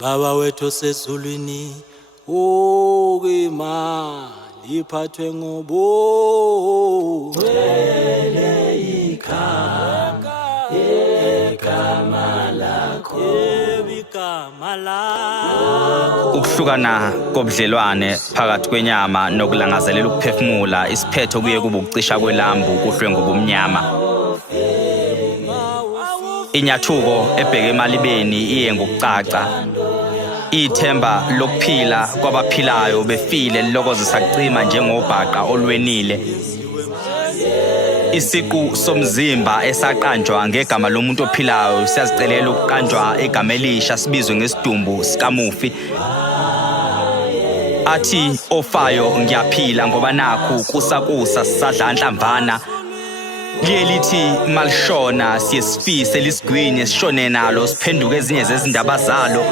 Baba wethu osezulwini ukima liphathwe ngobo wele igama lakho Ukuhlukana kobudlelwane phakathi kwenyama nokulangazelela ukuphefumula isiphetho kuye kube ukucisha kwelambu kuhlwe ngobumnyama. Inyathuko ebheke emalibeni iye ngokucaca. Ithemba lokuphila kwabaphilayo befile lilokozisa kucima njengobhaqa olwenile. Isiqu somzimba esaqanjwa ngegama lomuntu ophilayo siyazicelela ukuqanjwa igama elisha sibizwe ngesidumbu sikamufi. Athi ofayo ngiyaphila ngoba nakhu kusakusa sisadla nhlamvana. Lithi malishona siyesifise lisigwinye sishone nalo siphenduke ezinye zezindaba zalo.